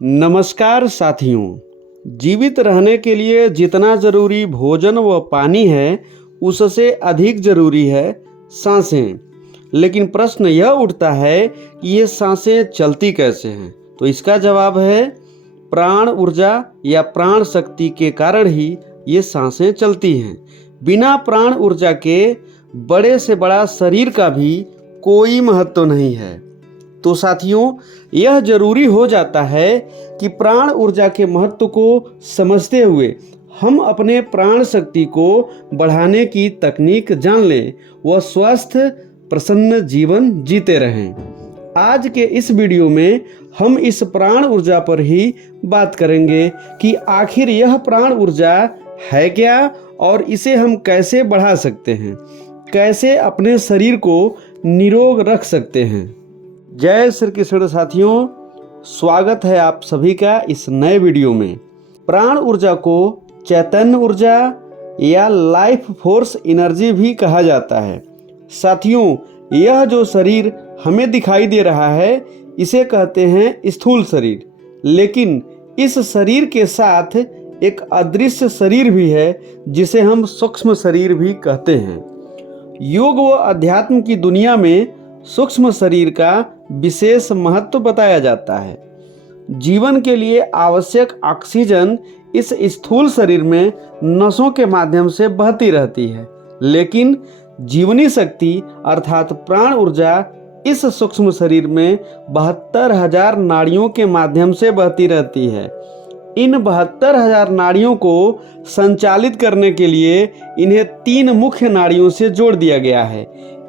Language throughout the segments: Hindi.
नमस्कार साथियों। जीवित रहने के लिए जितना ज़रूरी भोजन व पानी है, उससे अधिक ज़रूरी है सांसें। लेकिन प्रश्न यह उठता है कि ये सांसें चलती कैसे हैं? तो इसका जवाब है प्राण ऊर्जा या प्राण शक्ति के कारण ही ये सांसें चलती हैं। बिना प्राण ऊर्जा के बड़े से बड़ा शरीर का भी कोई महत्व नहीं है। तो साथियों, यह जरूरी हो जाता है कि प्राण ऊर्जा के महत्व को समझते हुए हम अपने प्राण शक्ति को बढ़ाने की तकनीक जान लें व स्वस्थ प्रसन्न जीवन जीते रहें। आज के इस वीडियो में हम इस प्राण ऊर्जा पर ही बात करेंगे कि आखिर यह प्राण ऊर्जा है क्या और इसे हम कैसे बढ़ा सकते हैं, कैसे अपने शरीर को निरोग रख सकते हैं। जय श्री कृष्ण साथियों, स्वागत है आप सभी का इस नए वीडियो में। प्राण ऊर्जा को चैतन्य ऊर्जा या लाइफ फोर्स एनर्जी भी कहा जाता है। साथियों, यह जो शरीर हमें दिखाई दे रहा है इसे कहते हैं स्थूल शरीर, लेकिन इस शरीर के साथ एक अदृश्य शरीर भी है जिसे हम सूक्ष्म शरीर भी कहते हैं। योग व अध्यात्म की दुनिया में सूक्ष्म शरीर का विशेष महत्व बताया जाता है। जीवन के लिए आवश्यक ऑक्सीजन इस स्थूल शरीर में नसों के माध्यम से बहती रहती है, लेकिन जीवनी शक्ति अर्थात प्राण ऊर्जा इस सूक्ष्म शरीर में 72,000 नाड़ियों के माध्यम से बहती रहती है। इन 72,000 नाड़ियों को संचालित करने के लिए इन्हें 3 मुख्य नाड़ियों से जोड़ दिया गया है।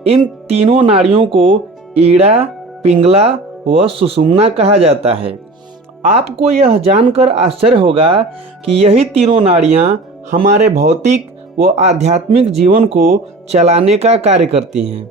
इन तीनों नाड़ियों को ईड़ा, पिंगला व सुषुम्ना कहा जाता है। आपको यह जानकर आश्चर्य होगा कि यही तीनों नाड़ियां हमारे भौतिक व आध्यात्मिक जीवन को चलाने का कार्य करती हैं।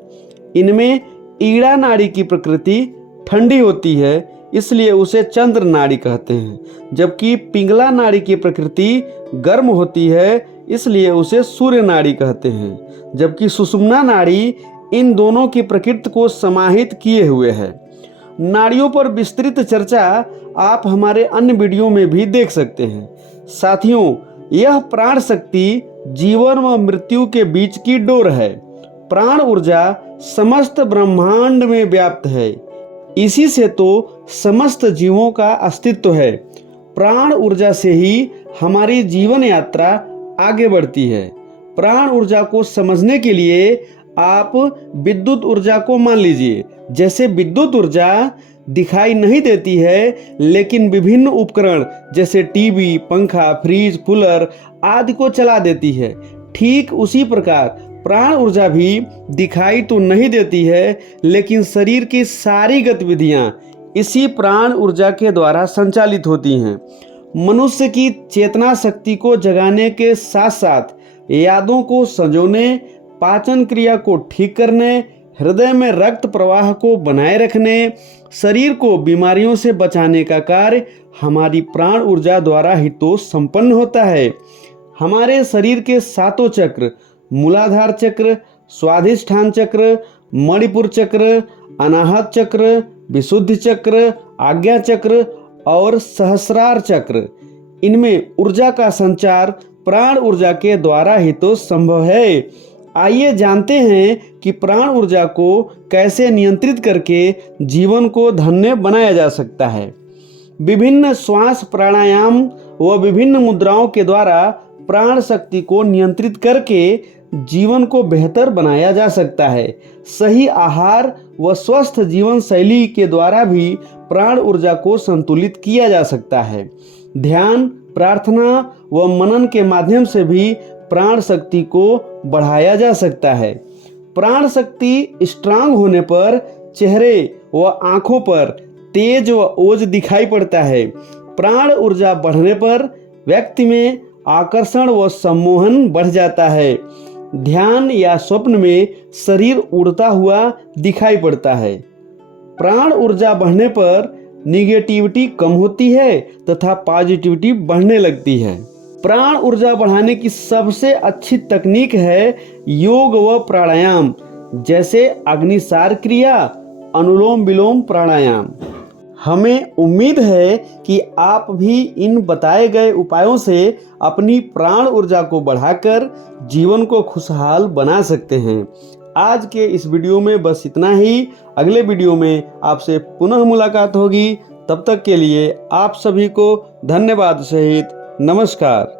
इनमें ईड़ा नाड़ी की प्रकृति ठंडी होती है, इसलिए उसे चंद्र नाड़ी कहते हैं, जबकि पिंगला नाड़ी की प्रकृति गर्म होती है, इसलिए उसे सूर्य नाड़ी कहते हैं, जबकि सुषुम्ना नाड़ी इन दोनों की प्रकृति को समाहित किए हुए है। नाड़ियों पर विस्तृत चर्चा आप हमारे अन्य वीडियो में भी देख सकते हैं। साथियों, यह प्राण शक्ति जीवन व मृत्यु के बीच की डोर है। प्राण ऊर्जा समस्त ब्रह्मांड में व्याप्त है, इसी से तो समस्त जीवों का अस्तित्व है। प्राण ऊर्जा से ही हमारी जीवन यात्रा आगे बढ़ती है। प्राण ऊर्जा को समझने के लिए आप विद्युत ऊर्जा को मान लीजिए। जैसे विद्युत ऊर्जा दिखाई नहीं देती है, लेकिन विभिन्न उपकरण जैसे टीवी, पंखा, फ्रिज, कूलर आदि को चला देती है। ठीक उसी प्रकार प्राण ऊर्जा भी दिखाई तो नहीं देती है, लेकिन शरीर की सारी गतिविधियां इसी प्राण ऊर्जा के द्वारा संचालित होती हैं। मनुष्य की चेतना शक्ति को जगाने के साथ साथ यादों को संजोने, पाचन क्रिया को ठीक करने, हृदय में रक्त प्रवाह को बनाए रखने, शरीर को बीमारियों से बचाने का कार्य हमारी प्राण ऊर्जा द्वारा ही तो संपन्न होता है। हमारे शरीर के 7 चक्र, मूलाधार चक्र, स्वाधिष्ठान चक्र, मणिपुर चक्र, अनाहत चक्र, विशुद्धि चक्र, आज्ञा चक्र और सहस्रार चक्र, इनमें ऊर्जा का संचार प्राण ऊर्जा के द्वारा ही तो संभव है। आइए जानते हैं कि प्राण ऊर्जा को कैसे नियंत्रित करके जीवन को धन्य बनाया जा सकता है। विभिन्न श्वास प्राणायाम व विभिन्न मुद्राओं के द्वारा प्राण शक्ति को नियंत्रित करके जीवन को बेहतर बनाया जा सकता है। सही आहार व स्वस्थ जीवन शैली के द्वारा भी प्राण ऊर्जा को संतुलित किया जा सकता है। ध्यान, प्रार्थना व मनन के माध्यम से भी प्राण शक्ति को बढ़ाया जा सकता है। प्राण शक्ति स्ट्रांग होने पर चेहरे व आंखों पर तेज व ओज दिखाई पड़ता है। प्राण ऊर्जा बढ़ने पर व्यक्ति में आकर्षण व सम्मोहन बढ़ जाता है। ध्यान या स्वप्न में शरीर उड़ता हुआ दिखाई पड़ता है। प्राण ऊर्जा बढ़ने पर निगेटिविटी कम होती है तथा पॉजिटिविटी बढ़ने लगती है। प्राण ऊर्जा बढ़ाने की सबसे अच्छी तकनीक है योग व प्राणायाम, जैसे अग्निसार क्रिया, अनुलोम विलोम प्राणायाम। हमें उम्मीद है कि आप भी इन बताए गए उपायों से अपनी प्राण ऊर्जा को बढ़ाकर जीवन को खुशहाल बना सकते हैं। आज के इस वीडियो में बस इतना ही। अगले वीडियो में आपसे पुनः मुलाकात होगी। तब तक के लिए आप सभी को धन्यवाद सहित नमस्कार।